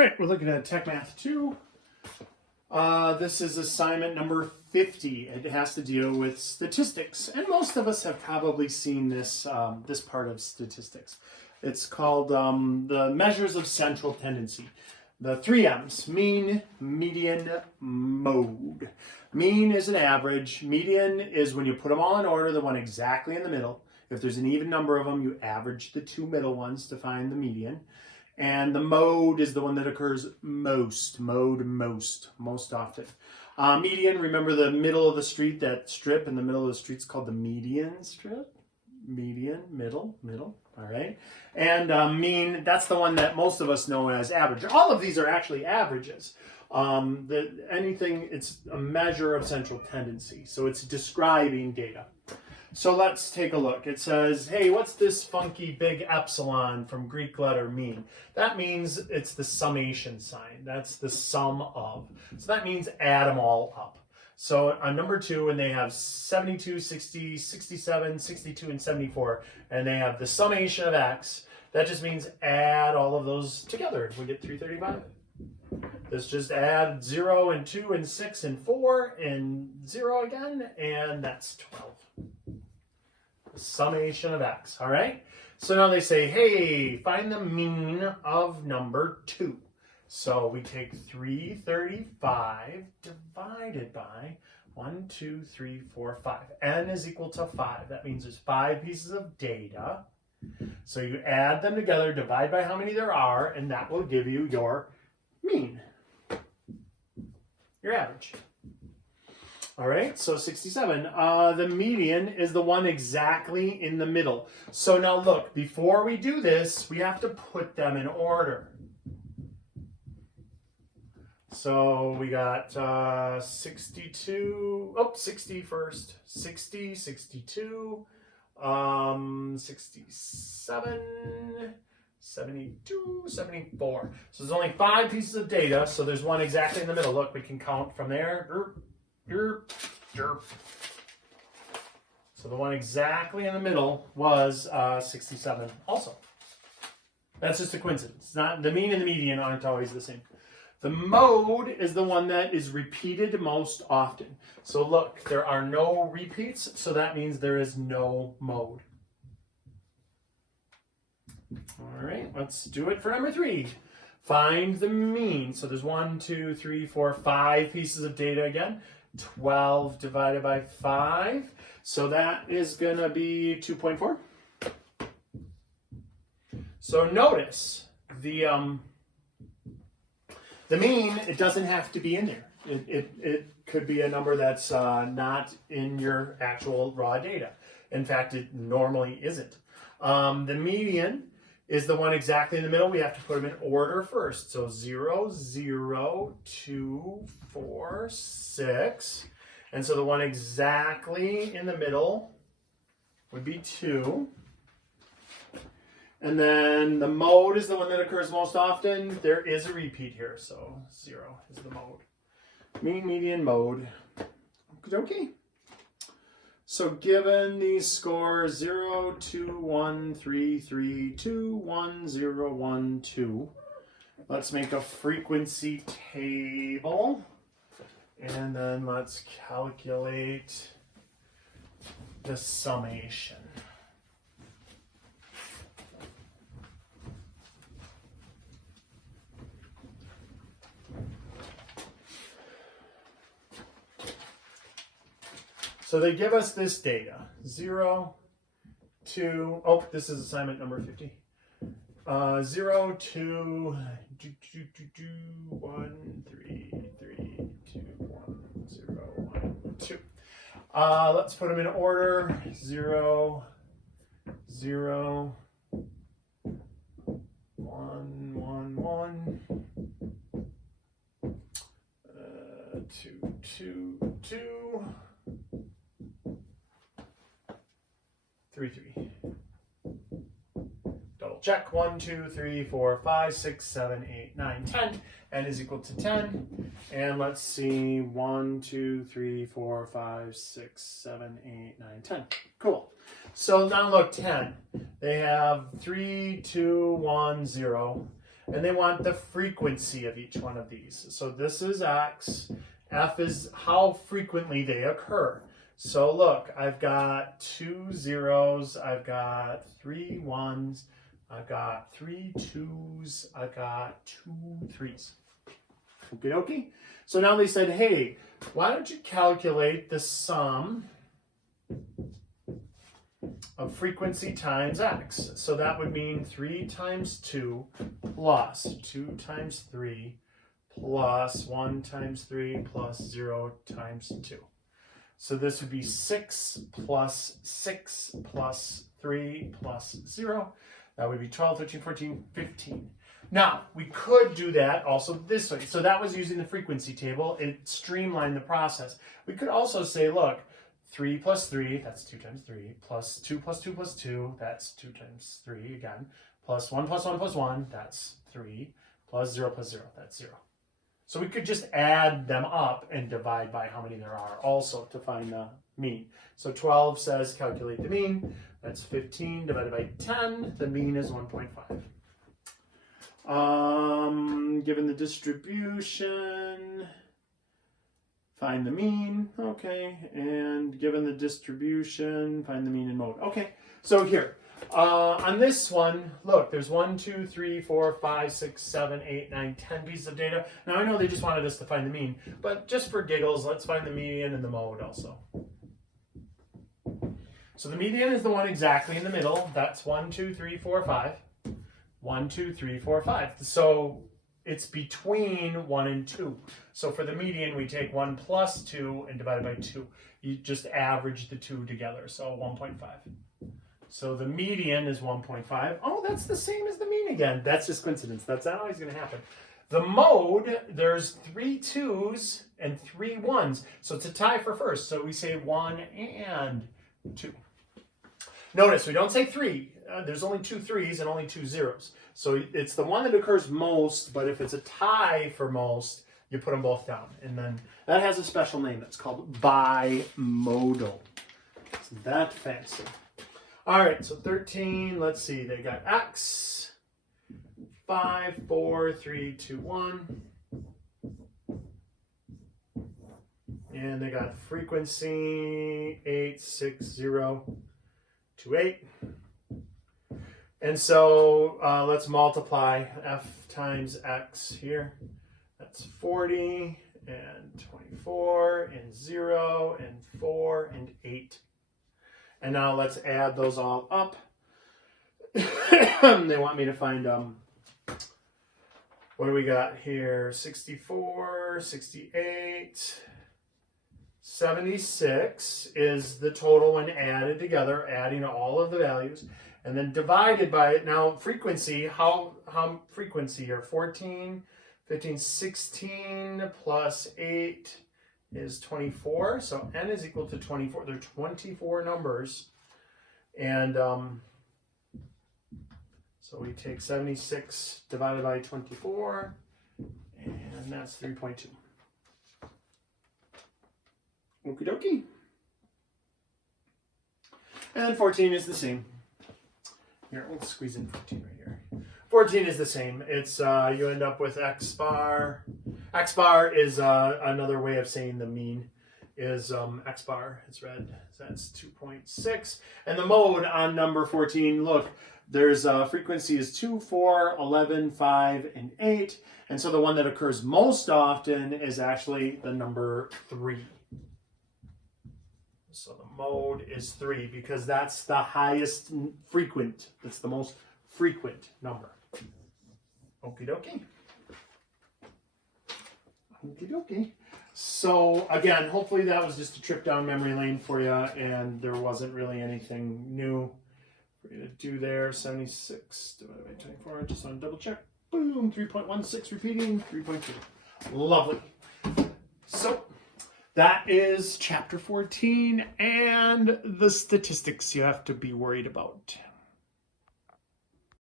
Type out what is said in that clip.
All right, we're looking at TechMath2. This is assignment number 50. It has to deal with statistics, and most of us have probably seen this, this part of statistics. It's called the measures of central tendency. The 3 M's: mean, median, mode. Mean is an average. Median is when you put them all in order, the one exactly in the middle. If there's an even number of them, you average the 2 middle ones to find the median. And the mode is the one that occurs most often. Median, remember the middle of the street, that strip in the middle of the street is called the median strip. Median, middle, all right. And mean, that's the one that most of us know as average. All of these are actually averages. It's a measure of central tendency. So it's describing data. So let's take a look. It says, hey, what's this funky big epsilon from Greek letter mean? That means it's the summation sign. That's the sum of. So that means add them all up. So on number 2, when they have 72, 60, 67, 62, and 74, and they have the summation of x, that just means add all of those together. We get 335. Let's just add 0 and 2 and 6 and 4 and 0 again, and that's 12. Summation of x, all right? So now they say, hey, find the mean of number 2. So we take 335 divided by 1, 2, 3, 4, 5. N is equal to 5. That means there's 5 pieces of data. So you add them together, divide by how many there are, and that will give you your mean, your average. All right, so 67. The median is the one exactly in the middle. So now look, before we do this, we have to put them in order. So we got 60 first. 60, 62, 67, 72, 74. So there's only 5 pieces of data, so there's one exactly in the middle. Look, we can count from there. So the one exactly in the middle was 67 also. That's just a coincidence. It's not, the mean and the median aren't always the same. The mode is the one that is repeated most often. So look, there are no repeats, so that means there is no mode. All right, let's do it for number 3. Find the mean. So there's 1, 2, 3, 4, 5 pieces of data again. 12 divided by 5. So that is going to be 2.4. So notice the mean, it doesn't have to be in there. It could be a number that's not in your actual raw data. In fact, it normally isn't. The median is the one exactly in the middle. We have to put them in order first. So 0, 0, 2, 4, 6. And so the one exactly in the middle would be 2. And then the mode is the one that occurs most often. There is a repeat here, so 0 is the mode. Mean, median, mode. Okay. So given these scores 0, 2, 1, 3, 3, 2, 1, 0, 1, 2, let's make a frequency table. And then let's calculate the summation. So they give us this data, 0, 2, oh, this is assignment number 50. 0, 2, 1, 3, 3, 2, 1, 0, 1, 2. Let's put them in order, 0, 0, 1, 1, 1, 2, 2, 2. 3, 3. Double check. 1, 2, 3, 4, 5, 6, 7, 8, 9, 10. N is equal to 10. And let's see. 1, 2, 3, 4, 5, 6, 7, 8, 9, 10. Cool. So now look, 10. They have 3, 2, 1, 0. And they want the frequency of each one of these. So this is X. F is how frequently they occur. So look, I've got 2 zeros, I've got 3 ones, I've got 3 2s, I've got 2 3s. Okie dokie. So now they said, hey, why don't you calculate the sum of frequency times X? So that would mean 3 times 2 plus 2 times 3 plus 1 times 3 plus 0 times 2. So this would be 6 plus 6 plus 3 plus 0. That would be 12, 13, 14, 15. Now, we could do that also this way. So that was using the frequency table. It streamlined the process. We could also say, look, 3 plus 3, that's 2 times 3, plus 2 plus 2 plus 2, that's 2 times 3 again, plus 1 plus 1 plus 1, that's 3, plus 0 plus 0, that's 0. So we could just add them up and divide by how many there are also to find the mean. So 12 says calculate the mean. That's 15 divided by 10. The mean is 1.5. Given the distribution, find the mean. Okay. And given the distribution, find the mean in mode. Okay. So here. On this one, look, there's 1, 2, 3, 4, 5, 6, 7, 8, 9, 10 pieces of data. Now I know they just wanted us to find the mean, but just for giggles, let's find the median and the mode also. So the median is the one exactly in the middle. That's 1, 2, 3, 4, 5. 1, 2, 3, 4, 5. So it's between 1 and 2. So for the median, we take 1 plus 2 and divide it by 2. You just average the two together, so 1.5. So the median is 1.5. Oh, that's the same as the mean again. That's just coincidence. That's not always going to happen. The mode, there's 3 2s and 3 1s. So it's a tie for first. So we say 1 and 2. Notice we don't say 3. There's only 2 3s and only 2 0s. So it's the one that occurs most, but if it's a tie for most, you put them both down. And then that has a special name. That's called bimodal. It's that fancy. All right, so 13, let's see, they got X, 5, 4, 3, 2, 1. And they got frequency 8, 6, 0, 2, 8. And so let's multiply F times X here. That's 40 and 24 and 0 and 4 and 8. And now let's add those all up. They want me to find, what do we got here? 64, 68, 76 is the total when added together, adding all of the values. And then divided by it. Now frequency, how frequency here? 14, 15, 16 plus 8 is 24. So n is equal to 24. There are 24 numbers. And so we take 76 divided by 24. And that's 3.2. Okie dokie. And 14 is the same. Here, we'll squeeze in 14 right here. 14 is the same. It's you end up with X bar. X bar is another way of saying the mean is X bar. It's red. So that's 2.6. And the mode on number 14, look, there's frequency is 2, 4, 11, 5, and 8. And so the one that occurs most often is actually the number 3. So the mode is 3 because that's the highest frequent. That's the most frequent number. Okie dokie. Okie dokie. So again, hopefully that was just a trip down memory lane for you and there wasn't really anything new for you to do there. 76 divided by 24. Just want to double check. Boom. 3.16 repeating. 3.2. Lovely. So that is chapter 14 and the statistics you have to be worried about.